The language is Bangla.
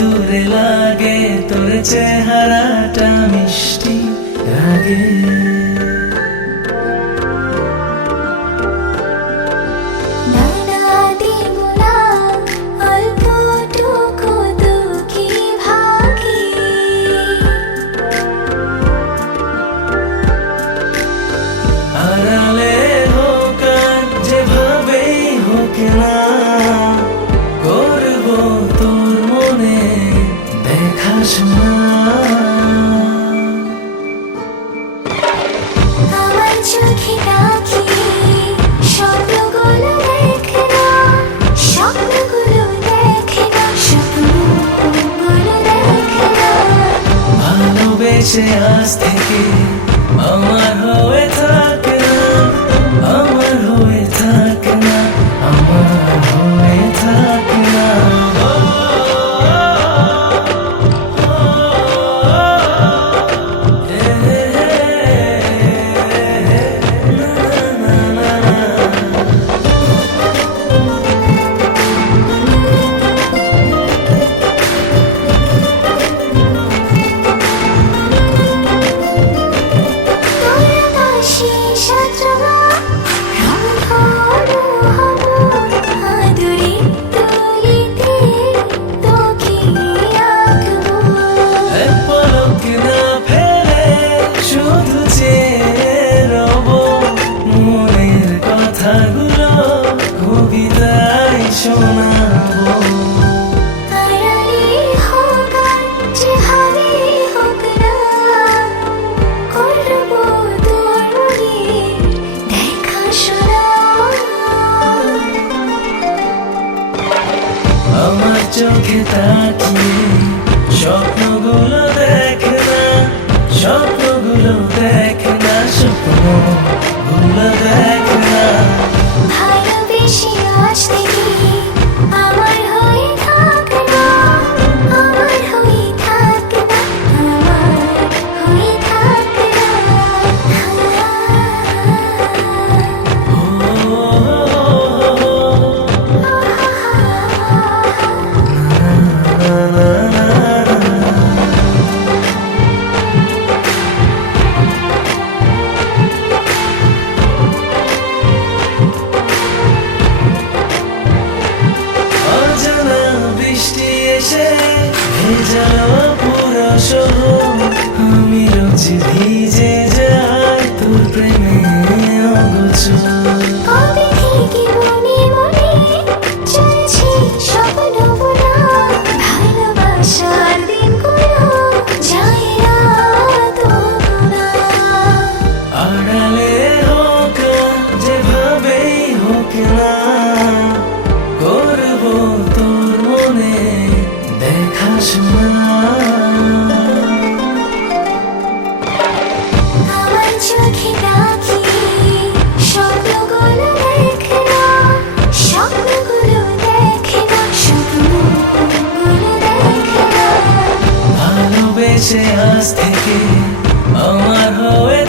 দূরে লাগে তোর চেহারাটা মিষ্টি লাগে। আড়ালে হোক আর যেভাবেই হোক না, করবো তোর মনে দেখাশোনা। আমার চোখে রাখি স্বপ্নগুলো দেখে না, স্বপ্নগুলো দেখে না, স্বপ্নগুলো দেখে না। ভালোবেসে আজ থেকে আমার হয়ে থাকে না, আমার হয়ে থাকে না, আমার হয়ে থাকে না। আমার চোখে তাকিয়ে স্বপ্নগুলো দেখে না, স্বপ্নগুলো দেখে না, স্বপ্নগুলো দেখে না। ভালোবেসে আজ থেকে আমার হয়ে থাকে না, আমার হয়ে থাকে না, আমার হয়ে থাকে না। অজানা বৃষ্টি এসে ভেজালো পুরো শহর, আমি রোজ ভিজে যাই তোর প্রেমে অগোচর। কবে থেকে মনে মনে চলছে স্বপ্ন বোনা, ভালোবাসার দিনগুলো যায় না তো গোনা। আড়ালে হোক যেভাবেই হোক না, করবো তোর মনে দেখাশোনা। আমার চোখে রাখি স্বপ্নগুলো দেখে না, স্বপ্নগুলো দেখে না, স্বপ্নগুলো দেখে না। ভালোবেসে আজ থেকে আমার হয়ে